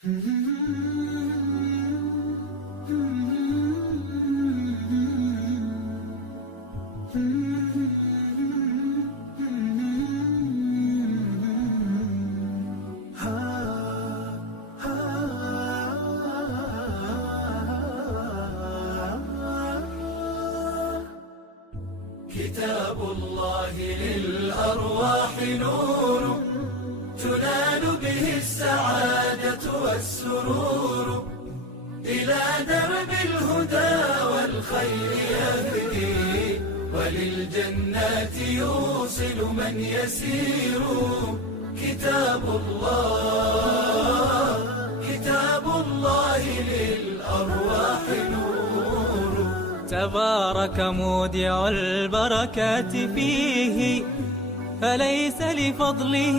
كتاب الله للأرواح نور، تنال به السعادة والسرور، إلى درب الهدى والخير يهدي، وللجنات يوصل من يسير. كتاب الله للأرواح نور. تبارك مودع البركات فيه، فليس لفضله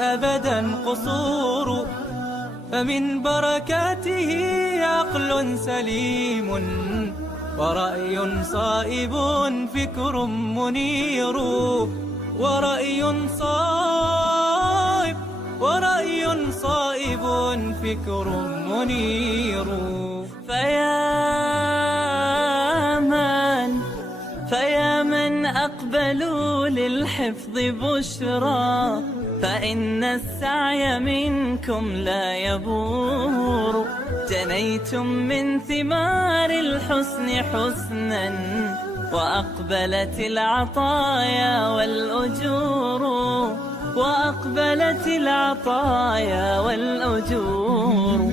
أبدا قصور. فمن بركاته عقل سليم، ورأي صائب فكر منير. ورأي صائب فكر منير. فيا من أقبلوا للحفظ بشرى، فإن السعي منكم لا يبور. جنيتم من ثمار الحسن حسنا، وأقبلت العطايا والأجور.